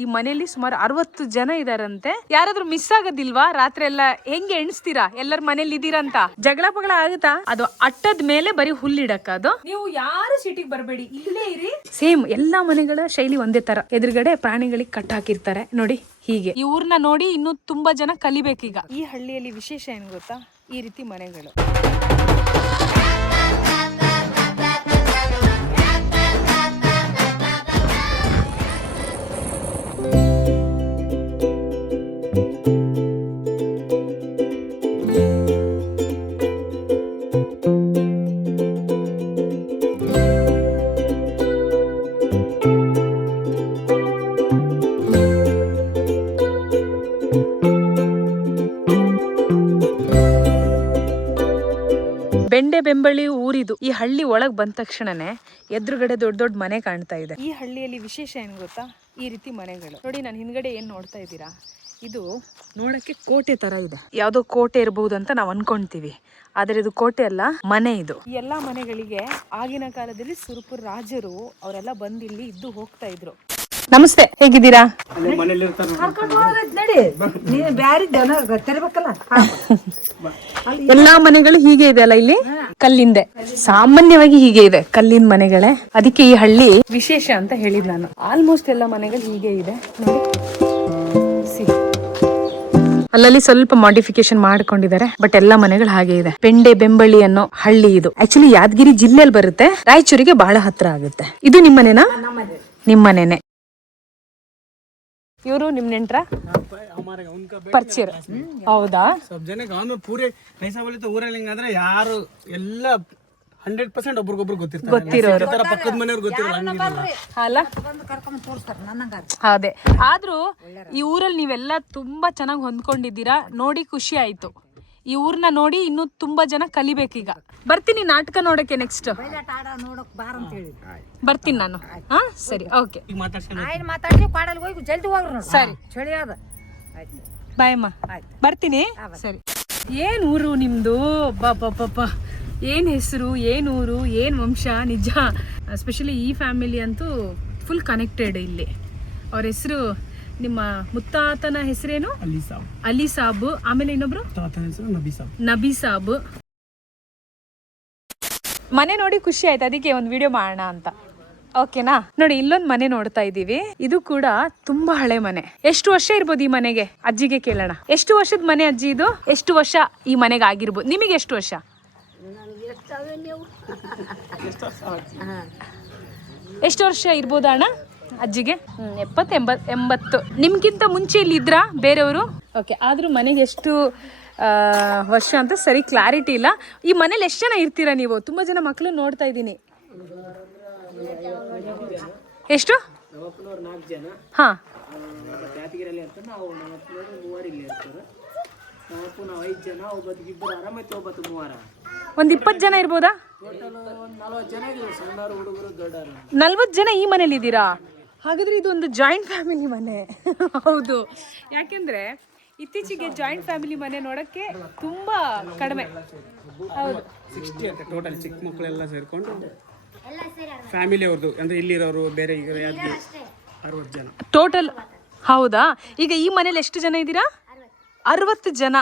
ಈ ಮನೆಯಲ್ಲಿ ಸುಮಾರು 60 ಜನ ಇದಾರಂತೆ. ಯಾರಾದ್ರೂ ಮಿಸ್ ಆಗೋದಿಲ್ವಾ? ರಾತ್ರಿ ಎಲ್ಲ ಹೆಂಗೆ ಎಣಿಸ್ತೀರಾ? ಎಲ್ಲರ ಮನೇಲಿ ಇದೀರಂತ ಜಗಳ ಪಗಳ ಆಗುತ್ತಾ? ಅದು ಅಟ್ಟದ ಮೇಲೆ ಬರೀ ಹುಲ್ಲಿಡಕ್ಕ. ಅದು ನೀವು ಯಾರು ಸಿಟಿಗೆ ಬರಬೇಡಿ, ಇಲ್ಲೇ ಇರಿ. ಸೇಮ್ ಎಲ್ಲಾ ಮನೆಗಳ ಶೈಲಿ ಒಂದೇ ತರ. ಎದುರುಗಡೆ ಪ್ರಾಣಿಗಳಿಗೆ ಕಟ್ ಹಾಕಿರ್ತಾರೆ ನೋಡಿ. ಹೀಗೆ ಈ ಊರ್ನ ನೋಡಿ ಇನ್ನೂ ತುಂಬಾ ಜನ ಕಲಿಬೇಕೀಗ. ಈ ಹಳ್ಳಿಯಲ್ಲಿ ವಿಶೇಷ ಏನ್ ಗೊತ್ತಾ? ಈ ರೀತಿ ಮನೆಗಳು. ಬೆಂಡೆ ಬೆಂಬಳಿ ಊರಿದು. ಈ ಹಳ್ಳಿ ಒಳಗ್ ಬಂದ ತಕ್ಷಣನೇ ಎದುರುಗಡೆ ದೊಡ್ಡ ದೊಡ್ಡ ಮನೆ ಕಾಣ್ತಾ ಇದೆ. ಈ ಹಳ್ಳಿಯಲ್ಲಿ ವಿಶೇಷ ಏನ್ ಗೊತ್ತಾ? ಈ ರೀತಿ ಮನೆಗಳು ನೋಡಿ. ನಾನು ಹಿಂದ್ಗಡೆ ಏನ್ ನೋಡ್ತಾ ಇದ್ದೀರಾ? ಇದು ನೋಡಕ್ಕೆ ಕೋಟೆ ತರ ಇದೆ. ಯಾವ್ದೋ ಕೋಟೆ ಇರಬಹುದು ಅಂತ ನಾವ್ ಅನ್ಕೊಂತೀವಿ, ಆದ್ರೆ ಇದು ಕೋಟೆ ಅಲ್ಲ, ಮನೆ ಇದು. ಈ ಎಲ್ಲಾ ಮನೆಗಳಿಗೆ ಆಗಿನ ಕಾಲದಲ್ಲಿ ಸುರಪುರ ರಾಜರು ಅವರೆಲ್ಲ ಬಂದು ಇಲ್ಲಿ ಇದ್ದು ಹೋಗ್ತಾ ಇದ್ರು. ನಮಸ್ತೆ, ಹೇಗಿದ್ದೀರಾ? ಎಲ್ಲಾ ಮನೆಗಳು ಹೀಗೆ ಇದೆ ಅಲ್ಲ, ಇಲ್ಲಿ ಕಲ್ಲಿಂದೆ. ಸಾಮಾನ್ಯವಾಗಿ ಹೀಗೆ ಇದೆ, ಕಲ್ಲಿನ ಮನೆಗಳೇ. ಅದಕ್ಕೆ ಈ ಹಳ್ಳಿ ವಿಶೇಷ ಅಂತ ಹೇಳಿದ್ ನಾನು. ಆಲ್ಮೋಸ್ಟ್ ಎಲ್ಲಾ ಮನೆಗಳು ಹೀಗೆ ಇದೆ ನೋಡಿ. ಅಲ್ಲಲ್ಲಿ ಸ್ವಲ್ಪ ಮಾಡಿಫಿಕೇಶನ್ ಮಾಡ್ಕೊಂಡಿದ್ದಾರೆ, ಬಟ್ ಎಲ್ಲಾ ಮನೆಗಳು ಹಾಗೆ ಇದೆ. ಪೆಂಡೆ ಬೆಂಬಳಿ ಅನ್ನೋ ಹಳ್ಳಿ ಇದು. ಆಕ್ಚುಲಿ ಯಾದಗಿರಿ ಜಿಲ್ಲೆಯಲ್ಲಿ ಬರುತ್ತೆ, ರಾಯಚೂರಿಗೆ ಬಹಳ ಹತ್ರ ಆಗುತ್ತೆ. ಇದು ನಿಮ್ಮನೇನಾ? ನಿಮ್ಮನೇನೆ. ಇವರು ನಿಮ್ ನೆಂಟ್ರ ಪರಿಚಯ? ಹೌದಾ? ಪೂರೆ ಊರಲ್ಲಿ ಹಿಂಗಂದ್ರೆ ಯಾರು ಎಲ್ಲ 100% ಒಬ್ರಿಗೊಬ್ರು ಗೊತ್ತಿರೋರು, ಪಕ್ಕದ ಮನೆಯವ್ರು ಗೊತ್ತಿರಲ್ಲ ಅಲ್ಲ? ಅದೇ. ಆದ್ರೂ ಈ ಊರಲ್ಲಿ ನೀವೆಲ್ಲ ತುಂಬಾ ಚೆನ್ನಾಗಿ ಹೊಂದ್ಕೊಂಡಿದ್ದೀರಾ, ನೋಡಿ ಖುಷಿ ಆಯ್ತು. ಈ ಊರ್ನ ನೋಡಿ ಇನ್ನೂ ತುಂಬಾ ಜನ ಕಲಿಬೇಕೀಗ. ಬರ್ತೀನಿ ನಾಟಕ ನೋಡಕ್ಕೆ. ನೆಕ್ಸ್ಟ್ ಬರ್ತೀನಿ ನಾನು. ಹಾ ಸರಿ, ಓಕೆ, ಸರಿ, ಬಾಯ್ ಅಮ್ಮ, ಬರ್ತೀನಿ. ಸರಿ. ಏನ್ ಊರು ನಿಮ್ದು? ಪಾಪ, ಏನ್ ಹೆಸರು, ಏನ್ ಊರು, ಏನ್ ವಂಶ? ನಿಜ, ಎಸ್ಪೆಷಲಿ ಈ ಫ್ಯಾಮಿಲಿ ಅಂತೂ ಫುಲ್ ಕನೆಕ್ಟೆಡ್ ಇಲ್ಲಿ. ಅವ್ರ ಹೆಸರು, ನಿಮ್ಮ ಮುತ್ತಾತನ ಹೆಸರೇನು? ಅಲಿ ಸಾಬ್. ಆಮೇಲೆ ಇನ್ನೊಬ್ರು ನಬಿ ಸಾಬ್. ಮನೆ ನೋಡಿ ಖುಷಿ ಆಯ್ತು, ಅದಕ್ಕೆ ಒಂದು ವಿಡಿಯೋ ಮಾಡೋಣ ಅಂತ. ಓಕೆನಾ? ನೋಡಿ, ಇಲ್ಲೊಂದು ಮನೆ ನೋಡ್ತಾ ಇದೀವಿ. ಇದು ಕೂಡ ತುಂಬಾ ಹಳೆ ಮನೆ. ಎಷ್ಟು ವರ್ಷ ಇರ್ಬೋದು ಈ ಮನೆಗೆ? ಅಜ್ಜಿಗೆ ಕೇಳೋಣ. ಎಷ್ಟು ವರ್ಷದ ಮನೆ ಅಜ್ಜಿ ಇದು? ಎಷ್ಟು ವರ್ಷ ಈ ಮನೆಗೆ ಆಗಿರ್ಬೋದು? ನಿಮಗೆ ಎಷ್ಟು ವರ್ಷ? ಎಷ್ಟು ವರ್ಷ ಇರ್ಬೋದ ಅಣ್ಣ ಅಜ್ಜಿಗೆ? 70-80. ನಿಮ್ಗಿಂತ ಮುಂಚೆ ಇಲ್ಲಿ ಇದ್ರಾ ಬೇರೆಯವರು? ಓಕೆ. ಆದ್ರೂ ಮನೆಗೆ ಎಷ್ಟು ವರ್ಷ ಅಂತ ಸರಿ ಕ್ಲಾರಿಟಿ ಇಲ್ಲ. ಈ ಮನೇಲಿ ಎಷ್ಟು ಜನ ಇರ್ತೀರಾ ನೀವು? ತುಂಬಾ ಜನ ಮಕ್ಕಳು ನೋಡ್ತಾ ಇದ್ದೀನಿ. ಎಷ್ಟು? ಹಾ, ಒಂದ್ 20 ಜನ ಇರ್ಬೋದಾ? 40 ಜನ ಈ ಮನೇಲಿ ಇದ್ದೀರಾ? ಹಾಗಾದ್ರೆ ಇದು ಒಂದು ಜಾಯಿಂಟ್ ಫ್ಯಾಮಿಲಿ ಮನೆ. ಹೌದು, ಯಾಕೆಂದ್ರೆ ಇತ್ತೀಚೆಗೆ ಜಾಯಿಂಟ್ ಫ್ಯಾಮಿಲಿ ಮನೆ ನೋಡಕ್ಕೆ ತುಂಬಾ ಕಡಿಮೆ. ಹೌದು, 60 ಅಂತ ಟೋಟಲ್. ಚಿಕ್ಕ ಮಕ್ಕಳೆಲ್ಲ ಸೇರ್ಕೊಂಡು ಫ್ಯಾಮಿಲಿ ಅವ್ರದ್ದು, ಅಂದ್ರೆ ಇಲ್ಲಿರೋರು ಬೇರೆ 60 ಜನ ಟೋಟಲ್. ಹೌದಾ? ಈಗ ಈ ಮನೇಲಿ ಎಷ್ಟು ಜನ ಇದ್ದೀರಾ? 60 ಜನ.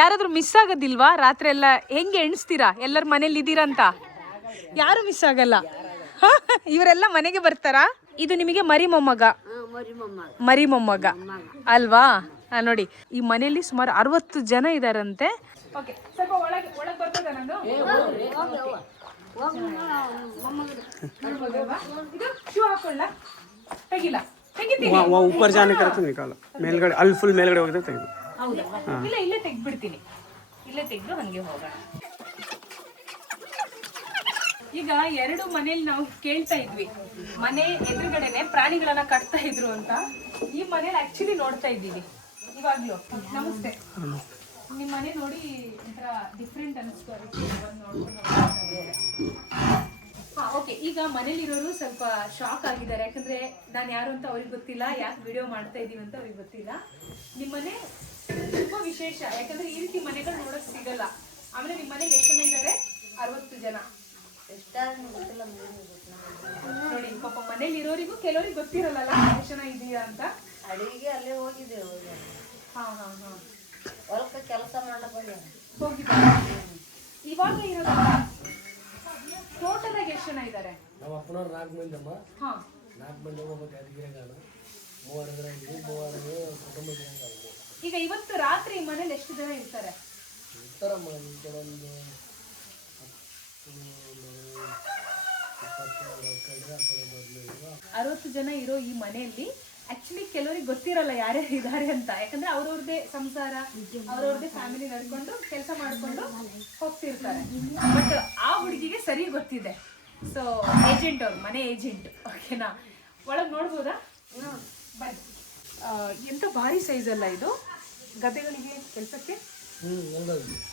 ಯಾರಾದ್ರೂ ಮಿಸ್ ಆಗೋದಿಲ್ವಾ? ರಾತ್ರಿ ಎಲ್ಲ ಹೆಂಗೆ ಎಣಿಸ್ತೀರಾ? ಎಲ್ಲರ ಮನೇಲಿ ಇದೀರಂತ. ಯಾರು ಮಿಸ್ ಆಗಲ್ಲ. ಇವರೆಲ್ಲ ಮನೆಗೆ ಬರ್ತಾರಾ? ಇದು ನಿಮಗೆ ಮರಿ ಮೊಮ್ಮಗ ಅಲ್ವಾ? ನೋಡಿ, ಈ ಮನೆಯಲ್ಲಿ ಸುಮಾರು 60 ಜನ ಇದಾರಂತೆ. ऊपर जाने का तो निकालो, ಮೇಲ್ಗಡೆ ಅಲ್ಲಿ ಫುಲ್ ಮೇಲ್ಗಡೆ ಹೋಗಿದ್ರೆ ತೆಗೆದು. ಹೌದಾ? ಇಲ್ಲ, ಇಲ್ಲೇ ತೆಗ್ದ್ಬಿಡ್ತೀನಿ. ಇಲ್ಲೇ ತೆಗೆದು ಹಂಗೆ ಹೋಗೋಣ. ಈಗ 2 ಮನೇಲಿ ನಾವು ಕೇಳ್ತಾ ಇದ್ವಿ, ಮನೆ ಎದುರುಗಡೆನೆ ಪ್ರಾಣಿಗಳನ್ನ ಕಟ್ತಾ ಇದ್ರು ಅಂತ. ಈ ಮನೇಲಿ ಆಕ್ಚುಲಿ ನೋಡ್ತಾ ಇದ್ದೀವಿ ಇವಾಗ್ಲೂ. ನಮಸ್ತೆ. ನಿಮ್ಮ ಮನೆ ನೋಡಿ ಒಂಥರ ಡಿಫ್ರೆಂಟ್ ಅನಿಸ್ತಾರೆ. ಓಕೆ. ಈಗ ಮನೇಲಿರೋರು ಸ್ವಲ್ಪ ಶಾಕ್ ಆಗಿದ್ದಾರೆ, ಯಾಕಂದ್ರೆ ನಾನು ಯಾರು ಅಂತ ಅವ್ರಿಗೆ ಗೊತ್ತಿಲ್ಲ, ಯಾಕೆ ವಿಡಿಯೋ ಮಾಡ್ತಾ ಇದೀವಿ ಅಂತ ಅವ್ರಿಗೆ ಗೊತ್ತಿಲ್ಲ. ನಿಮ್ಮನೆ ತುಂಬಾ ವಿಶೇಷ, ಯಾಕಂದ್ರೆ ಈ ರೀತಿ ಮನೆಗಳು ನೋಡಕ್ ಸಿಗಲ್ಲ. ಆಮೇಲೆ ನಿಮ್ಮ ಮನೆಗೆ ಎಷ್ಟು ಜನ ಇದ್ದಾರೆ? 60 ಜನ. ನೋಡಿ ಪಾಪ ಮನೇಲಿ ಇರೋರಿಗೂ ಕೆಲವರಿಗೆ ಗೊತ್ತಿರಲ್ಲ ಎಷ್ಟು ಜನ ಇದೆಯಾ ಅಂತ. ಅಡಿಗೆ ಅಲ್ಲೇ ಹೋಗಿದ್ದೇವೆ. ಹಾ ಹಾ ಹಾ ಹೊಲಕ್ಕೆ ಕೆಲಸ ಮಾಡಕ್ ಹೋಗಿದ್ದಾರೆ. ಇವಾಗ ಇರೋದಲ್ಲ ಟೋಟಲ್ ಆಗಿ ಎಷ್ಟು ಜನ ಇದ್ದಾರೆ? ನಮ್ಮ ಅಪ್ಪನವ್ರು 4 ಮಂದಿ ಅಮ್ಮ. ಹಾ 4 ಮಂದಿ ಒಬ್ಬ ಯಾದಗಿರಿಗಾನ 3 ಕುಟುಂಬ. ಈಗ ಇವತ್ತು ರಾತ್ರಿ ಮನೇಲಿ ಎಷ್ಟು ಜನ ಇರ್ತಾರೆ? ಇರ್ತಾರಮ್ಮ ಈ ಕಡೆ ಒಂದು 60 ಜನ ಇರೋ ಈ ಮನೆಯಲ್ಲಿ ಆಕ್ಚುಲಿ ಕೆಲವರಿಗೆ ಗೊತ್ತಿರಲ್ಲ ಯಾರ್ಯಾರು ಇದ್ದಾರೆ ಅಂತ. ಯಾಕಂದ್ರೆ ಅವ್ರವ್ರದೇ ಸಂಸಾರ, ಅವ್ರವ್ರದೇ ಫ್ಯಾಮಿಲಿ ನಡ್ಕೊಂಡು ಕೆಲಸ ಮಾಡ್ಕೊಂಡು ಹೋಗ್ತಿರ್ತಾರೆ. ಬಟ್ ಆ ಹುಡುಗಿಗೆ ಸರಿ ಗೊತ್ತಿದೆ. ಸೊ ಏಜೆಂಟ್ ಅವ್ರು, ಮನೆ ಏಜೆಂಟ್. ಓಕೆನಾ? ಒಳಗೆ ನೋಡ್ಬೋದಾ? ಬನ್ನಿ. ಎಂತ ಭಾರಿ ಸೈಜ್ ಅಲ್ಲ ಇದು ಗದ್ದೆಗಳಿಗೆ ಕೆಲಸಕ್ಕೆ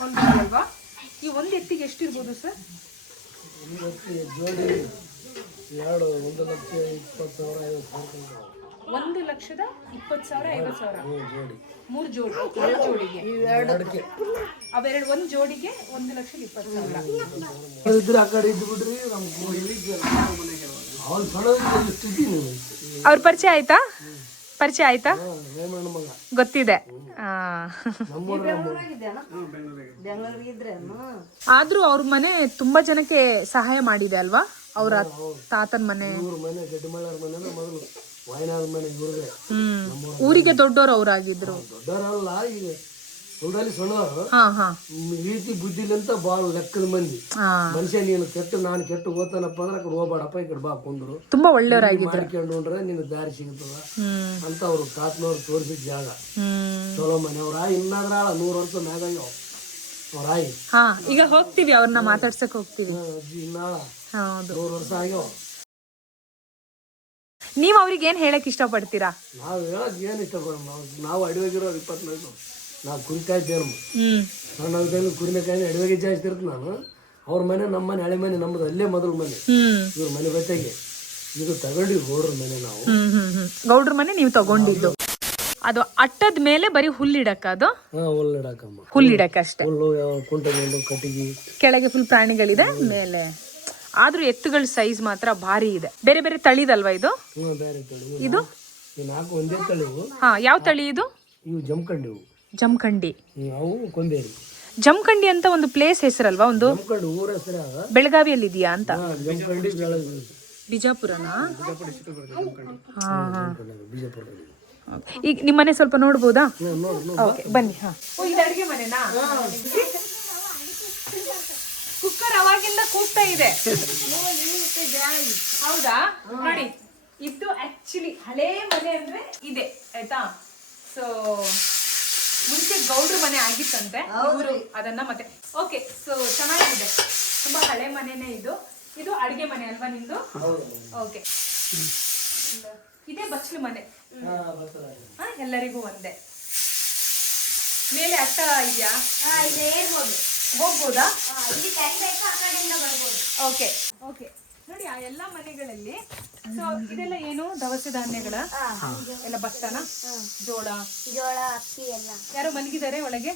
ಹೊಂದಿದೆಯಲ್ವಾ? ಈ ಒಂದು ಎತ್ತಿಗೆ ಎಷ್ಟಿರ್ಬೋದು ಸರ್? ಜೋಡಿ 1,20,000 ಜೋಡಿ 3 ಜೋಡಿ, 2 ಜೋಡಿಗೆ ಅವೆರಡು, ಒಂದು ಜೋಡಿಗೆ 1,20,000. ಇದ್ರೆ ಆ ಕಡೆ ಇದ್ದು ಬಿಡ್ರಿ. ಅವ್ನು ಸಣ್ಣ ಸ್ಥಿತಿ ಅವ್ರ ಪರಿಚಯ ಆಯ್ತಾ? ಪರಿಚಯ ಆಯ್ತಾ? ರೇಮಣ್ಣ ಮಗ ಗೊತ್ತಿದೆ. ಆದ್ರೂ ಅವ್ರ ಮನೆ ತುಂಬಾ ಜನಕ್ಕೆ ಸಹಾಯ ಮಾಡಿದೆ ಅಲ್ವಾ? ಅವ್ರ ತಾತನ ಮನೆ, ಇವ್ರ ಮನೆ ಗಡ್ಡಿಮಳ್ಳಾರ ಮನೆ ಅಂದ್ರೆ ಮೊದಲು ವಾಯನಾದ ಮನೆ ಇವ್ರದೇ. ಊರಿಗೆ ದೊಡ್ಡವರು ಅವ್ರಾಗಿದ್ರು. ದೊಡ್ಡವರಲ್ಲ, ಈಗ ಹೊಲದಲ್ಲಿ ಸಣ್ಣವರು. ಹಾ ಹಾ ಈ ರೀತಿ ಬುದ್ಧಿಲಿಂತ ಬಾಳ ಲೆಕ್ಕದ ಮಂದಿ. ಮನುಷ್ಯ ನೀನು ಕೆಟ್ಟು ನಾನು ಕೆಟ್ಟು ಓದ್ತಾನಪ್ಪ ಅಂದ್ರೆ ಆ ಕಡೆ ಹೋಗ್ಬೇಡಪ್ಪ, ಈ ಕಡೆ ಬಾ ಕುಂದ್ರು. ತುಂಬಾ ಒಳ್ಳೆಯವರಾಗಿದ್ರು. ಮಾಡ್ಕೊಂಡು ನೋಡ್ರೆ ನಿನ್ ದಾರಿ ಸಿಗ್ತದ ಅಂತ ಅವ್ರು ತಾತನವ್ರು ತೋರಿಸಿದ ಜಾಗ. ಚಲೋ ಮನೆ ಅವ್ರ ಇನ್ನಾದ್ರ 100 ವರ್ಷ ಮ್ಯಾಗ ಅವ್ರ ಆಯಿ. ಹಾ ಈಗ ಹೋಗ್ತೀವಿ, ಅವ್ರನ್ನ ಮಾತಾಡ್ಸಕ್ ಹೋಗ್ತೀವಿ. ಅಜ್ಜಿ ಇನ್ನಾಳ ಹೌದು, 100 ವರ್ಷ ಆಗ್ಯಾವ. ನೀವ್ ಅವ್ರಿಗೆ ಏನ್ ಹೇಳಕ್ ಇಷ್ಟಪಡ್ತೀರಾ? ನಾವ್ ಹೇಳಕ್ ಏನ್ ಇಷ್ಟಪಡ, ನಾವು ಅಡಿವಾಗಿರೋರು 24. ನಾವು ಕುರಿಕಾಯ್ತೇನಮ್ಮ ಸಣ್ಣ ಕುರಿನಕಾಯಿ ಅಡಿವಾಗಿ ಜಾಸ್ತಿ ಇರುತ್ತೆ. ನಾನು ಅವ್ರ ಮನೆ, ನಮ್ಮ ಮನೆ, ಹಳೆ ಮನೆ ನಮ್ಮದು ಅಲ್ಲೇ ಮೊದಲು ಮನೆ. ಇವ್ರ ಮನೆ ಬಟ್ಟೆಗೆ ಇದು ತಗೊಂಡಿ ಗೌಡ್ರ ಮನೆ. ನಾವು ಗೌಡ್ರ ಮನೆ ನೀವು ತಗೊಂಡಿದ್ದು. ಅದು ಅಟ್ಟದ ಮೇಲೆ ಬರೀ ಹುಲ್ಲಿಡಕ್ಕ? ಅದು ಹುಲ್ಲಿಡಕಮ್ಮ, ಹುಲ್ಲಿಡಕ್ಕ ಅಷ್ಟೇ. ಹುಲ್ಲು ಕುಂಟೆಗೊಂಡು ಕಟ್ಟಿಗೆ, ಕೆಳಗೆ ಫುಲ್ ಪ್ರಾಣಿಗಳಿದೆ, ಮೇಲೆ ಆದ್ರೂ ಎತ್ತುಗಳ ಸೈಜ್ ಮಾತ್ರ ಭಾರಿ ಇದೆ. ಬೇರೆ ಬೇರೆ ತಳಿದಲ್ವಾ ಇದು? ಬೇರೆ ತಳಿ. ಇದು 4 ಒಂದೇ ತಳಿವು. ಹಾ, ಯಾವ ತಳಿ ಇದು? ಇವು ಜಮಖಂಡಿ. ಜಮಖಂಡಿ. ಅವು ಕೊಂದೇರಿ. ಜಮಖಂಡಿ ಅಂತ ಒಂದು ಪ್ಲೇಸ್ ಹೆಸರಲ್ವಾ? ಒಂದು ಜಮಖಂಡಿ ಊರ ಹೆಸರ ಬೆಳಗಾವಿಯಲ್ಲಿ ಇದೆಯಾ ಅಂತ? ಜಮಖಂಡಿ ಬಿಜಾಪುರನಾ? ಹಾ ಹಾ. ಬಿಜಾಪುರ. ಈಗ ನಿಮ್ಮನೆ ಸ್ವಲ್ಪ ನೋಡ್ಬೋದಾ? ನೋಡು ಓಕೆ ಬನ್ನಿ. ಹಾ, ಇದು ಅಡಿಗೆ ಮನೆನಾ? ಕುಕ್ಕರ್ ಅವಾಗಿಂದ ಕೂಗ್ತಾ ಇದೆ. ಹೌದಾ? ನೋಡಿ, ಇದು ಆಕ್ಚುಲಿ ಹಳೇ ಮನೆ ಅಂದ್ರೆ ಇದೆ, ಆಯ್ತಾ? ಸೊ ಮುಂಚೆ ಗೌಡ್ರ ಮನೆ ಆಗಿತ್ತಂತೆ, ಇವರು ಅದನ್ನ ಮತ್ತೆ. ಓಕೆ, ಸೊ ಚೆನ್ನಾಗಿದೆ, ತುಂಬಾ ಹಳೆ ಮನೆನೇ ಇದು. ಇದು ಅಡಿಗೆ ಮನೆ ಅಲ್ವಾ ನಿಮ್ದು? ಓಕೆ, ಇದೇ ಬಚ್ಚಲು ಮನೆ. ಎಲ್ಲರಿಗೂ ಒಂದೇ. ಮೇಲೆ ಅಟ್ಟ ಇದೆಯಾ? ಹೋಗ್ಬೋದಾ? Okay okay. ನೋಡಿ, ಆ ಎಲ್ಲಾ ಮನೆಗಳಲ್ಲಿ ಸೊ ಇದೆಲ್ಲ ಏನು ದವಸ ಧಾನ್ಯಗಳ ಎಲ್ಲ, ಭತ್ತನ, ಜೋಳ, ಅಕ್ಕಿ ಎಲ್ಲ. ಯಾರೋ ಮಲಗಿದ್ದಾರೆ ಒಳಗೆ?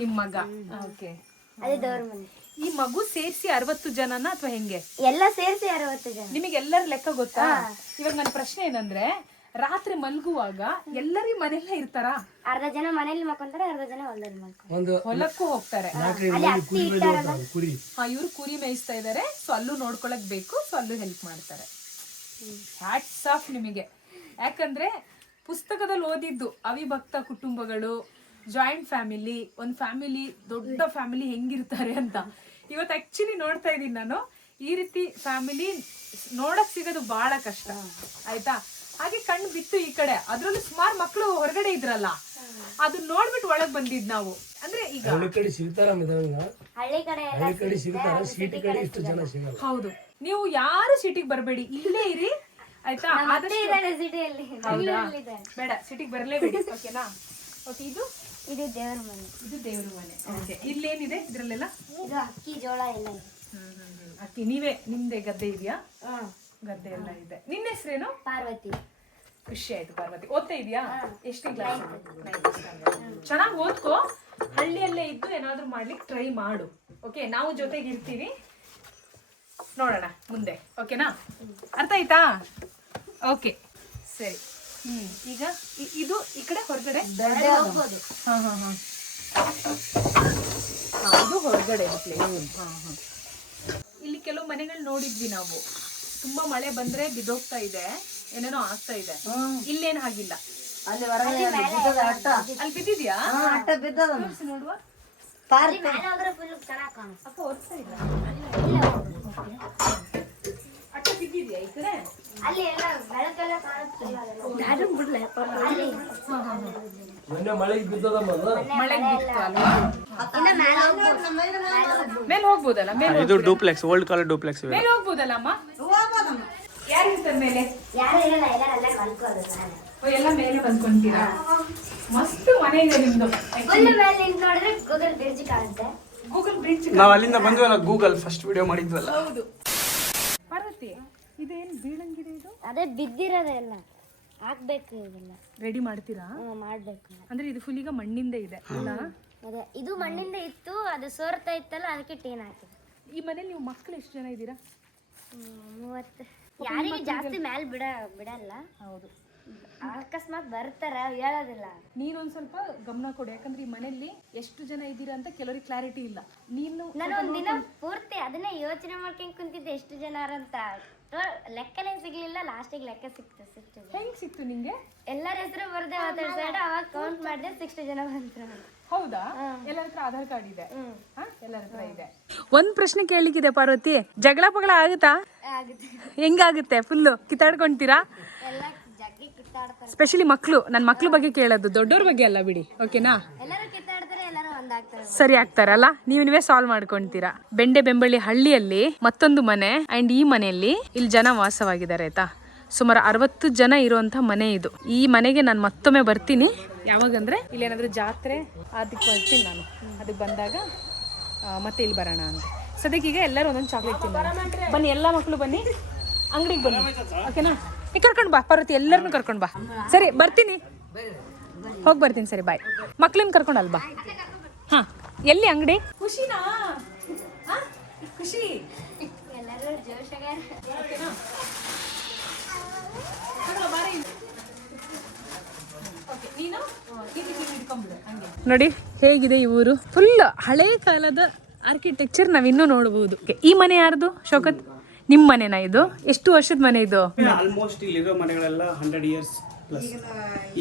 ನಿಮ್ ಮಗ. ಓಕೆ. ಈ ಮಗು ಸೇರಿಸಿ 60 ಜನನ ಅಥವಾ ಹೆಂಗೆ? ಎಲ್ಲ ಸೇರಿಸಿ 60 ಜನ. ನಿಮಗೆಲ್ಲರ ಲೆಕ್ಕ ಗೊತ್ತಾ? ಇವಾಗ ನನ್ನ ಪ್ರಶ್ನೆ ಏನಂದ್ರೆ, ರಾತ್ರಿ ಮಲ್ಗುವಾಗ ಎಲ್ಲರಿ ಮನೆಯಲ್ಲ ಇರ್ತಾರ? ಅರ್ಧ ಜನ ಮನೇಲಿ ಮಲ್ಕೊಂತಾರೆ, ಅರ್ಧ ಜನ ಹೊಲದಲ್ಲಿ ಒಂದು ಹೊಲಕ್ಕೂ ಹೋಗ್ತಾರೆ. ಕುರಿ. ಹಾ, ಇವ್ರು ಕುರಿ ಮೇಯಿಸ್ತಾ ಇದಾರೆ. ಸೊ ಅಲ್ಲೂ ನೋಡ್ಕೊಳಕ್ ಬೇಕು, ಸೊ ಅಲ್ಲೂ ಹೆಲ್ಪ್ ಮಾಡ್ತಾರೆ. ಹ್ಯಾಟ್ಸ್ ಆಫ್ ನಿಮಗೆ. ಯಾಕಂದ್ರೆ ಪುಸ್ತಕದಲ್ಲಿ ಓದಿದ್ದು ಅವಿಭಕ್ತ ಕುಟುಂಬಗಳು, ಜಾಯಿಂಟ್ ಫ್ಯಾಮಿಲಿ, ಒಂದು ಫ್ಯಾಮಿಲಿ, ದೊಡ್ಡ ಫ್ಯಾಮಿಲಿ ಹೆಂಗಿರ್ತಾರೆ ಅಂತ. ಇವತ್ತು ಆಕ್ಚುಲಿ ನೋಡ್ತಾ ಇದೀನಿ ನಾನು. ಈ ರೀತಿ ಫ್ಯಾಮಿಲಿ ನೋಡಕ್ ಸಿಗೋದು ಬಹಳ ಕಷ್ಟ, ಆಯ್ತಾ? ಹಾಗೆ ಕಣ್ಣು ಬಿತ್ತು ಈ ಕಡೆ. ಅದ್ರಲ್ಲೂ ಸುಮಾರು ಮಕ್ಕಳು ಹೊರಗಡೆ ಇದ್ರಲ್ಲ, ಅದು ನೋಡ್ಬಿಟ್ಟು ಒಳಗ್ ಬಂದಿದ್ ನಾವು. ಅಂದ್ರೆ ಈಗ ಹಳ್ಳಿ ಕಡೆ ಸಿಗ್ತಾರ, ಹಳ್ಳಿ ಕಡೆ ಸಿಗ್ತಾರ, ಸಿಟಿ ಕಡೆ ಇಷ್ಟು ಜನ ಸಿಗಲ್ಲ. ಹೌದು, ನೀವು ಯಾರು ಸಿಟಿಗೆ ಬರಬೇಡಿ, ಇಲ್ಲೇ ಇರಿ, ಆಯ್ತಾ? ಹೌದಾ? ಬೇಡ, ಸಿಟಿಗೆ ಬರ್ಲೇಬೇಡಿ. ಓಕೆನಾ? ಓಕೆ. ಇದು ದೇವ್ರ ಮನೆ. ಇದು ದೇವ್ರ ಮನೆ. ಓಕೆ. ಇಲ್ಲೇನಿದೆ ಇದ್ರಲ್ಲೆಲ್ಲ? ಇದು ಅಕ್ಕಿ, ಜೋಳ ಎಲ್ಲ ಇದೆ. ಅಕ್ಕಿ ನೀವೇ, ನಿಮ್ದೆ ಗದ್ದೆ ಇದೆಯಾ? ಗದ್ದೆ ಎಲ್ಲ ಇದೆ. ನಿನ್ನ ಹೆಸರೇನು? ಪಾರ್ವತಿ. ಖುಷಿ ಆಯ್ತು ಪಾರ್ವತಿ. ಓದ್ತಾ ಇದೀಯಾ? ಎಷ್ಟನೇ ಕ್ಲಾಸ್? ಚೆನ್ನಾಗಿ ಓದ್ಕೋ. ಹಳ್ಳಿಯಲ್ಲೇ ಇದ್ದು ಏನಾದ್ರು ಮಾಡ್ಲಿಕ್ಕೆ ಟ್ರೈ ಮಾಡು. ಓಕೆ ನಾವು ಜೊತೆಗೆ ಇರ್ತೀವಿ, ನೋಡೋಣ ಮುಂದೆ. ಓಕೆನಾ? ಅರ್ಥ ಆಯ್ತಾ? ಓಕೆ ಸರಿ. ಈಗ ಇದು ಈ ಕಡೆ ಹೊರಗಡೆ ಇದು ಹೊರಗಡೆ ಇಲ್ಲಿ ಕೆಲವು ಮನೆಗಳು ನೋಡಿದ್ವಿ ನಾವು, ತುಂಬಾ ಮಳೆ ಬಂದ್ರೆ ಬಿದ್ದೋಗ್ತಾ ಇದೆ, ಏನೇನೋ ಆಗ್ತಾ ಇದೆ. ಇಲ್ಲೇನು ಆಗಿಲ್ಲ. ಅಲ್ಲಿ ಹೊರಗಡೆ ಅಲ್ಲಿ ಬಿದ್ದಿದ್ಯಾ? ಅಟ್ಟ ಬಿದ್ದದ ನೋಡುವ. ಅಕ್ಕ ಒರ್ಸ್ತಾ ಇಲ್ಲ. ಅಟ್ಟ ಬಿದ್ದಿದ್ಯಾ ಈ ಕಡೆ? ಅಲ್ಲಿ ಎಲ್ಲ ಬೆಳಕೆಲ್ಲ ಕಾಣುತ್ತಿಲ್ಲ. ಮೊನ್ನೆ ಮಳೆಗೆ ಬಿದ್ದದಮ್ಮ ಅದು. ಮಳೆಗೆ ಬಿತ್ತು ಅಲ್ವಾ? ಮೇಲೆ ಹೋಗ್ಬೋದಲ್ಲ? ಇದು ಡೂಪ್ಲೆಕ್ಸ್, ಓಲ್ಡ್ ಕಾಲರ್ ಡೂಪ್ಲೆಕ್ಸ್ ಇವೆ. ಮೇಲೆ ಹೋಗ್ಬೋದಲ್ಲ ಅಮ್ಮ? ಯಾರು ಇರ್ತಾರೆ ಮೇಲೆ? ಯಾರು ಇರಲ್ಲ, ಎಲ್ಲ ಅಲ್ಲೇ ಮಲ್ಕೋದು. ಎಲ್ಲ ಮೇಲೆ ಬಂದ್ಕೊಂತೀರಾ? ಮಸ್ತ್ ಮನೆ ಇದೆ ನಿಮ್ದು. ಫುಲ್ ಮೇಲೆ ನಿಂತು ನೋಡಿದ್ರೆ ಗೂಗಲ್ ಬ್ರಿಡ್ಜ್ ಕಾಣುತ್ತೆ. Google bridge. ನಾವು ಅಲ್ಲಿಂದ ಬಂದ್ವಲ್ಲ, ಗೂಗಲ್ ಫಸ್ಟ್ ವಿಡಿಯೋ ಮಾಡಿದ್ವಲ್ಲ. ಹೌದು. ಪಾರ್ವತಿ, ಇದೇನು ಬೀಳಂಗಿದೆ ಇದು? ಅದೇ ಬಿದ್ದಿರೋದೆಲ್ಲ ಹಾಕ್ಬೇಕು, ಇದೆಲ್ಲ ರೆಡಿ ಮಾಡ್ತೀರಾ? ಮಾಡ್ಬೇಕು. ಅಂದ್ರೆ ಇದು ಫುಲ್ ಈಗ ಮಣ್ಣಿಂದ ಇದೆ ಅಲ್ಲ? ಅದೇ ಇದು ಮಣ್ಣಿಂದ ಇತ್ತು, ಅದು ಸೋರ್ತಾ ಇತ್ತಲ್ಲ, ಅದಕ್ಕೆ ಟೀನ್ ಹಾಕಿದೆ. ಈ ಮನೇಲಿ ನೀವು ಮಕ್ಕಳು ಎಷ್ಟು ಜನ ಇದ್ದೀರಾ? 30. ಯಾರಿಗೆ ಜಾಸ್ತಿ ಮ್ಯಾಲ್ ಬಿಡಲ್ಲ. ಹೌದು. ಅಕಸ್ಮಾತ್ ಬರ್ತಾರ, ಹೇಳೋದಿಲ್ಲ. ನೀನೊಂದ್ ಸ್ವಲ್ಪ ಗಮನ ಕೊಡು, ಯಾಕಂದ್ರೆ ಈ ಮನೆಯಲ್ಲಿ ಎಷ್ಟು ಜನ ಇದ್ದೀರಾ ಅಂತ ಕೆಲವರಿಗೆ ಕ್ಲಾರಿಟಿ ಇಲ್ಲ. ನೀನು ನಾನು ಒಂದಿನ ಪೂರ್ತಿ ಅದನ್ನೇ ಯೋಚನೆ ಮಾಡ್ಕೊಂಡ್ ಕುಂತಿದ್ದೆ, ಎಷ್ಟು ಜನ ಅಂತ. ಲೆಕ್ಕನೇ ಸಿಗ್ಲಿಲ್ಲ, ಲಾಸ್ಟಿಗೆ ಲೆಕ್ಕ ಸಿಕ್ತು. ಹೆಂಗ್ ಸಿಕ್ತು ನಿಂಗೆ? ಎಲ್ಲರ ಹೆಸರು ಬರ್ದೆ ಮಾತಾಡ್ಸಾಡ, ಅವಾಗ ಕೌಂಟ್ ಮಾಡಿದೆ 60 ಜನ ಬಂದ್ರು. ಹೌದಾ? ಎಲ್ಲರ ಹತ್ರ ಆಧಾರ್ ಕಾರ್ಡ್ ಇದೆ? ಎಲ್ಲರ ಹತ್ರ ಇದೆ. ಒಂದ್ ಪ್ರಶ್ನೆ ಕೇಳಿಕ್ಕಿದೆ ಪಾರ್ವತಿ, ಜಗಳ ಪಗಳ ಆಗುತ್ತಾ? ಹೆಂಗಾಗುತ್ತೆ? ಫುಲ್ಲು ಕಿತ್ತಾಡ್ಕೊಂತೀರಾ? ಎಲ್ಲ ಜಗ್ಗಿ ಕಿತ್ತಾಡ್ತಾರೆ. ಸ್ಪೆಷಲಿ ಮಕ್ಳು. ನನ್ನ ಮಕ್ಳ ಬಗ್ಗೆ ಕೇಳೋದು, ದೊಡ್ಡವ್ರ ಬಗ್ಗೆ ಅಲ್ಲ ಬಿಡಿ. ಓಕೆನಾ? ಎಲ್ಲರೂ ಕಿತ್ತಾಡ್ತಾರೆ, ಎಲ್ಲರೂ ಒಂದಾಗ್ತಾರೆ. ಸರಿ ಆಗ್ತಾರಲ್ಲ, ನೀವೇ ಸಾಲ್ವ್ ಮಾಡ್ಕೊಂತೀರಾ. ಬೆಂಡೆ ಬೆಂಬಳ್ಳಿ ಹಳ್ಳಿಯಲ್ಲಿ ಮತ್ತೊಂದು ಮನೆ, ಅಂಡ್ ಈ ಮನೆಯಲ್ಲಿ ಇಲ್ಲಿ ಜನ ವಾಸವಾಗಿದ್ದಾರೆ ಆಯ್ತಾ. ಸುಮಾರು 60 ಜನ ಇರುವಂತ ಮನೆ ಇದು. ಈ ಮನೆಗೆ ನಾನು ಮತ್ತೊಮ್ಮೆ ಬರ್ತೀನಿ. ಯಾವಾಗಂದ್ರೆ ಇಲ್ಲೇನಾದ್ರೂ ಜಾತ್ರೆ ಅದಕ್ಕೆ ಬರ್ತೀನಿ ನಾನು. ಅದಕ್ಕೆ ಬಂದಾಗ ಮತ್ತೆ ಇಲ್ಲಿ ಬರೋಣ ಅಂತ. ಸದ್ಯಕ್ಕೆ ಈಗ ಎಲ್ಲರೂ ಒಂದೊಂದು ಚಾಕ್ಲೇಟ್ ತಿನ್ನೋಣ. ಬನ್ನಿ ಎಲ್ಲ ಮಕ್ಕಳು ಬನ್ನಿ, ಅಂಗಡಿಗೆ ಬನ್ನಿ. ಓಕೆನಾ? ಕರ್ಕೊಂಡು ಬಾ ಪಾರ್ವತಿ, ಎಲ್ಲರನ್ನೂ ಕರ್ಕೊಂಡು ಬಾ. ಸರಿ ಬರ್ತೀನಿ, ಹೋಗಿ ಬರ್ತೀನಿ. ಸರಿ ಬಾಯ್. ಮಕ್ಳನ್ನ ಕರ್ಕೊಂಡು ಅಲ್ವಾ? ಹಾ, ಎಲ್ಲಿ ಅಂಗಡಿ? ಖುಷಿನಾ? ಖುಷಿ ಎಲ್ಲರೂ ಜೋಶಾಗ. ನೋಡಿ ಹೇಗಿದೆ ಈ ಊರು. ಫುಲ್ ಹಳೆ ಕಾಲದ ಆರ್ಕಿಟೆಕ್ಚರ್ ನಾವಿನ್ನೂ ನೋಡಬಹುದು. ಈ ಮನೆ ಯಾರ್ದು ಶೌಕತ್? ನಿಮ್ಮ ಮನೆನಾ ಇದು? ಎಷ್ಟು ವರ್ಷದ ಮನೆ ಇದು? ಆಲ್ಮೋಸ್ಟ್ ಇಲ್ಲಿರೋ ಮನೆಗಳೆಲ್ಲ 100 years ಪ್ಲಸ್.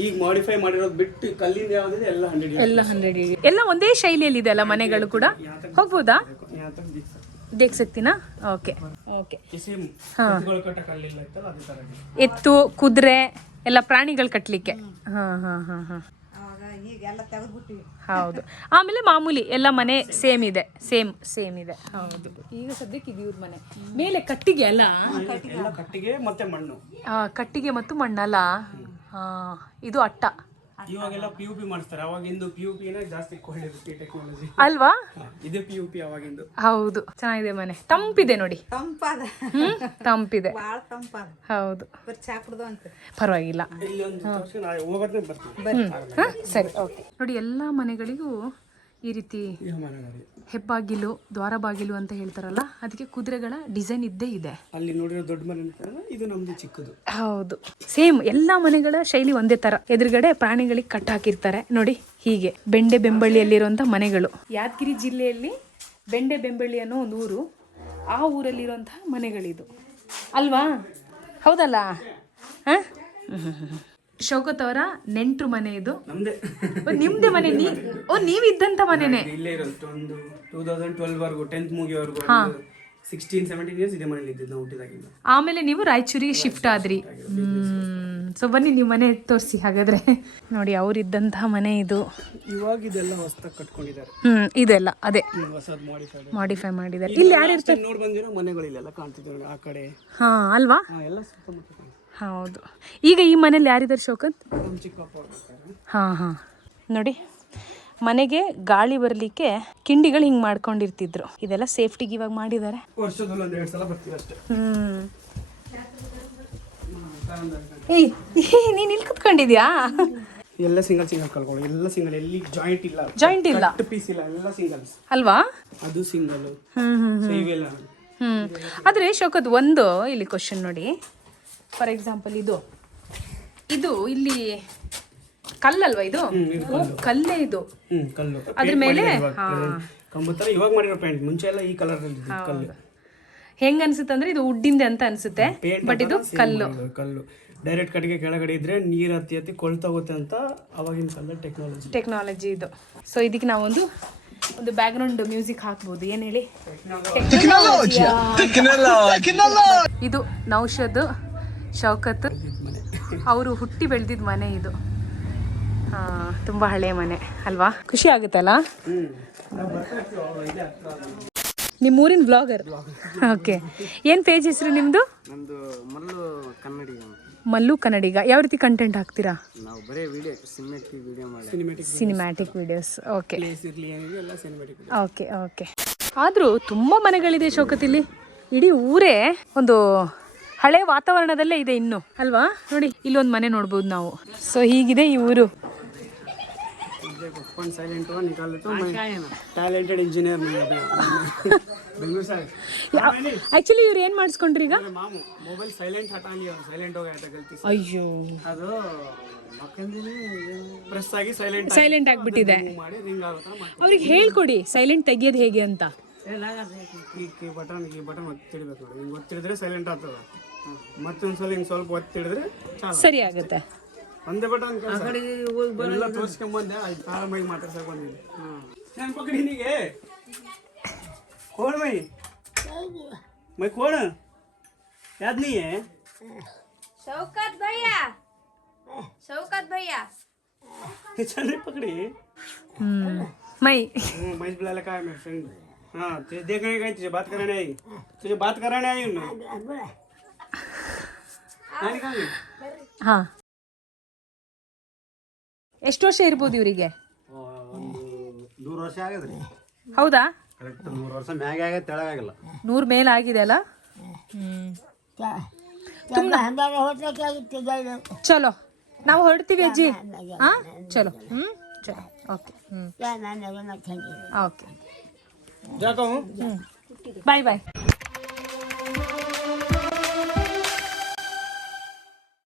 ಈಗ ಮಾಡಿಫೈ ಮಾಡಿರೋದು ಬಿಟ್ಟು ಕಲ್ಲಿಂದ ಯಾವ್ದಿದೆ ಎಲ್ಲ 100 years. ಎಲ್ಲ 100 years. ಎಲ್ಲ ಒಂದೇ ಶೈಲಿಯಲ್ಲಿ ಇದೆ ಅಲ್ಲ ಮನೆಗಳು ಕೂಡ? ಹೋಗ್ಬೋದಾ? ದೇख सकतीना? Okay okay. ಎತ್ತು, ಕುದುರೆ ಎಲ್ಲ ಪ್ರಾಣಿಗಳು ಕಟ್ಟಲಿಕ್ಕೆ. ಹೌದು. ಆಮೇಲೆ ಮಾಮೂಲಿ ಎಲ್ಲ ಮನೆ ಸೇಮ್ ಇದೆ. ಸೇಮ್ ಇದೆ. ಹೌದು. ಈಗ ಸದ್ಯಕ್ಕೆ ಇದು ಇವ್ರ ಮನೆ. ಮೇಲೆ ಕಟ್ಟಿಗೆ ಅಲ್ಲ? ಕಟ್ಟಿಗೆ ಮತ್ತೆ ಮಣ್ಣು. ಕಟ್ಟಿಗೆ ಮತ್ತು ಮಣ್ಣಲ್ಲ. ಇದು ಅಟ್ಟ. ಇವಾಗೆಲ್ಲ PUP ಮಾಡಿಸ್ತಾರೆ. ಅವಾಗಿಂದು PUP ಜಾಸ್ತಿ ಕ್ವಾಲಿಟಿ ಟೆಕ್ನಾಲಜಿ ಅಲ್ವಾ? ಇದು PUP ಅವಾಗಿಂದು. ಹೌದು, ಚೆನ್ನಾಗಿದೆ ಮನೆ. ತಂಪಿದೆ ನೋಡಿ. ತಂಪಿದೆ. ಹೌದು, ಪರವಾಗಿಲ್ಲ. ಸರಿ ಓಕೆ. ನೋಡಿ ಎಲ್ಲಾ ಮನೆಗಳಿಗೂ ಈ ರೀತಿ ಹೆಬ್ಬಾಗಿಲು, ದ್ವಾರ ಬಾಗಿಲು ಅಂತ ಹೇಳ್ತಾರಲ್ಲ, ಅದಕ್ಕೆ ಕುದುರೆಗಳ ಡಿಸೈನ್ ಇದ್ದೇ ಇದೆ. ಅಲ್ಲಿ ನೋಡಿರೋ ದೊಡ್ಡ ಮನೆ ಇದು ನಮ್ದು ಚಿಕ್ಕದು. ಹೌದು, ಸೇಮ್ ಎಲ್ಲಾ ಮನೆಗಳ ಶೈಲಿ ಒಂದೇ ತರ. ಎದುರುಗಡೆ ಪ್ರಾಣಿಗಳಿಗೆ ಕಟ್ ಹಾಕಿರ್ತಾರೆ ನೋಡಿ. ಹೀಗೆ ಬೆಂಡೆ ಬೆಂಬಳ್ಳಿಯಲ್ಲಿರುವಂತ ಮನೆಗಳು. ಯಾದಗಿರಿ ಜಿಲ್ಲೆಯಲ್ಲಿ ಬೆಂಡೆ ಬೆಂಬಳ್ಳಿ ಅನ್ನೋ ಒಂದು ಊರು. ಆ ಊರಲ್ಲಿರುವಂತಹ ಮನೆಗಳಿದು ಅಲ್ವಾ? ಹೌದಲ್ಲ? ಶೌಕತ್ ಅವರ ನೆಂಟ್ರು ಮನೆ ಇದು. ನಿಮ್ದೇ ಮನೆ? ನೀವಿದ್ದಂತ ಮನೆನೇ? ಇಲ್ಲೇ ಇರೋದು 2012 ವರೆಗೂ 10th ಮುಗಿಯೋವರೆಗೂ 16-17 years ಇದೇ ಮನೇಲಿ ಇದ್ದಿದ್ದು ನಾವು ಹುಟ್ಟಿದಾಗಿಂದ. ಆಮೇಲೆ ನೀವು ರಾಯಚೂರಿಗೆ ಶಿಫ್ಟ್ ಆದ್ರಿ. ಸೊ ಬನ್ನಿ ನೀವು ಮನೆ ತೋರಿಸಿ ಹಾಗಾದ್ರೆ. ನೋಡಿ ಅವ್ರಿದ್ದಂತಹ ಮನೆ ಇದು. ಇವಾಗ ಇದೆಲ್ಲ ಹೊಸದಾಗಿ ಕಟ್ಕೊಂಡಿದ್ದಾರೆ. ಇದೆಲ್ಲ ಅದೇ ಹೊಸದ್ ಮಾಡಿಫೈ ಮಾಡಿದ್ದಾರೆ. ಇಲ್ಲಿ ಯಾರು ಇರ್ತಾರೆ ನೋಡಿ ಬಂದಿರೋ ಮನೆಗಳಿಲ್ಲ ಕಾಣ್ತಿದ್ದಾರೆ ಆ ಕಡೆ. ಹಾ ಅಲ್ವಾ? ಎಲ್ಲ ಸುತ್ತಮುತ್ತ. ಹೌದು. ಈಗ ಈ ಮನೇಲಿ ಯಾರಿದ್ದಾರೆ ಶೌಕತ್? ನಮ್ಮ ಚಿಕ್ಕಪ್ಪ ಅವರು. ಹಾ ನೋಡಿ, ಮನೆಗೆ ಗಾಳಿ ಬರಲಿಕ್ಕೆ ಕಿಂಡಿಗಳು ಹಿಂಗ್ ಮಾಡ್ಕೊಂಡಿರ್ತಿದ್ರು. ಇದೆಲ್ಲ ಸೇಫ್ಟಿಗೆ ಇವಾಗ ಮಾಡಿದ್ದಾರೆ. ವರ್ಷದಲ್ಲಿ 1-2 ಸಲ ಬರ್ತೀವಿ ಅಷ್ಟೇ. ಏಯ್ ನೀನ್ ಇಲ್ಲಿ ಕುತ್ಕೊಂಡಿದ್ಯಾ? ಎಲ್ಲ ಸಿಂಗಲ್ ಕಲ್ಕೊಳ್ಳಿ, ಎಲ್ಲ ಸಿಂಗಲ್, ಎಲ್ಲಿ ಜಾಯಿಂಟ್ ಇಲ್ಲ, ಜಾಯಿಂಟ್ ಇಲ್ಲ, ಪೀಸ್ ಇಲ್ಲ, ಎಲ್ಲ ಸಿಂಗಲ್ಸ್ ಅಲ್ವಾ? ಅದು ಸಿಂಗಲ್. ಇವೆಲ್ಲ ಆದರೆ ಶೌಕತ್ ಒಂದು ಇಲ್ಲಿ ಕ್ವಶನ್ ನೋಡಿ, ಫಾರ್ ಎಕ್ಸಾಂಪಲ್ ಇದು ಇಲ್ಲಿ ಕಲ್ಲಲ್ವಾ ಇದು? ಕಲ್ಲೇ ಇದು. ಕಲ್ಲು ಅದ್ರ ಮೇಲೆ ಕಂಬ ತರ ಇವಾಗ ಮಾಡಿರೋ ಪೇಂಟ್. ಮುಂಚೆ ಎಲ್ಲ ಈ ಕಲರ್ ಕಲ್ಲು. ಹೆಂಗ್ ಅನ್ಸುತ್ತೆ ಅಂದ್ರೆ ಇದು ಉಡ್ಡಿಂದೆ ಅಂತ ಅನ್ಸುತ್ತೆ, ಬಟ್ ಇದು ಕಲ್ಲು. ಕಲ್ಲು ಡೈರೆಕ್ಟ್ ಕಡೆಗೆ ಕೆಳಗಡೆ ಇದ್ರೆ ನೀರ್ ಹತ್ತಿ ಕೊಳ್ತೋಗುತ್ತೆ ಅಂತ ಅವಾಗಿನ ಕಾಲದ ಟೆಕ್ನಾಲಜಿ ಇದು. ಸೊ ಇದಕ್ಕೆ ನಾವೊಂದು ಬ್ಯಾಕ್ ಗ್ರೌಂಡ್ ಮ್ಯೂಸಿಕ್ ಹಾಕ್ಬೋದು. ಏನ್ ಹೇಳಿ? ಇದು ನೌಷದ್, ಶೌಕತ್ ಅವರು ಹುಟ್ಟಿ ಬೆಳೆದಿದ್ದ ಮನೆ ಇದು. ತುಂಬಾ ಹಳೆ ಮನೆ ಅಲ್ವಾ? ಖುಷಿ ಆಗುತ್ತಲ್ಲ? ನಿಮ್ಮೂರಿನ ಬ್ಲಾಗರ್. ಓಕೆ, ಏನ್ ಪೇಜ್ ಹೆಸರು ನಿಮ್ದು? ನಮ್ದು ಮಲ್ಲು ಕನ್ನಡಿಗ. ಯಾವ ರೀತಿ ಕಂಟೆಂಟ್ ಹಾಕ್ತೀರಾ? ನಾವು ಬರೀ video cinematic videos. Okay okay. ಆದ್ರೂ ತುಂಬಾ ಮನೆಗಳಿದೆ ಶೌಕತಿಲಿ. ಇಡೀ ಊರೇ ಒಂದು ಹಳೆ ವಾತಾವರಣದಲ್ಲೇ ಇದೆ ಇನ್ನು, ಅಲ್ವಾ? ನೋಡಿ ಇಲ್ಲೊಂದು ಮನೆ ನೋಡ್ಬೋದು ನಾವು. ಸೊ ಹೀಗಿದೆ ಈ ಊರು. साइलेंट हुआ निकाले तो मैं टैलेंटेड इंजीनियर नहीं बेंगलुरु से एक्चुअली ಇವ್ರು ಏನು ಮಾಡಿಸ್ಕೊಂಡ್ರಿ ಈಗ? ಮಾಮು ಮೊಬೈಲ್ ಸೈಲೆಂಟ್ ಹಟಾ ಲಿಯಾ, ಸೈಲೆಂಟ್ हो गया था गलती से. ಅಯ್ಯೋ, ಅದು ಪ್ರೆಸ್ ಆಗಿ ಸೈಲೆಂಟ್ ಆಗಿಬಿಟ್ಟಿದೆ. ಮಾಡಿ ರಿಂಗ್ ಆಗುತ್ತಾ ಮಾಡಿ ಅವ್ರಿಗೆ ಹೇಳ್ಕೊಡಿ ಸೈಲೆಂಟ್ ತೆಗಿಯೋದು ಹೇಗೆ ಅಂತ. ಈ ಬಟನ್ ಒತ್ತಿಡ್ಬೇಕು ನೋಡಿ. ಹಿಂಗೆ ಒತ್ತಿಡಿದ್ರೆ ಸೈಲೆಂಟ್ ಆಗ್ತದೆ. ಮತ್ತೊಂದ್ಸಲ ಹಿಂಗೆ ಸ್ವಲ್ಪ ಒತ್ತಿಡಿದ್ರೆ ಸರಿ ಆಗುತ್ತೆ. ಒಂದೇ ಬಟನ್ ಎಲ್ಲ ತೋರಿಸ್ಕೊಂಬಂದೆ. ಅಲ್ಲಿ ಆರಾಮಾಗಿ ಮಾತಾಡ್ಸಕ್ ಬಂದಿದ್ದೆ. ನಾನು ಪಕಡಿ ನೀಗೆ कौन मैं कौन याद नहीं है? शौकत भैया चल पकड़ी मई मैं बुला लगा है मेरे फ्रेंड. हाँ तुझे देखने गई, तुझे बात कराने आई, तुझे बात कराने आई हूँ मैं. ಹಾಂ, ಎಷ್ಟು ವರ್ಷ ಇರ್ಬೋದು ಇವರಿಗೆ? 100 ವರ್ಷ ಆಗಿದ್ರಿ. ಹೌದಾ? ಕರೆಕ್ಟ್ 100 ವರ್ಷ ಮ್ಯಾಗೆ ಆಗೈತೆ, ತೆಳಗಾಗಿಲ್ಲ. 100 ಮೇಲೆ ಆಗಿದೆ ಅಲ್ಲ? ಚಲೋ ನಾವು ಹೊರಡ್ತೀವಿ ಅಜ್ಜಿ. ಹಾಂ ಚಲೋ. ಚಲೋ ಓಕೆ. जाता हूँ. ಬಾಯ್ ಬಾಯ್.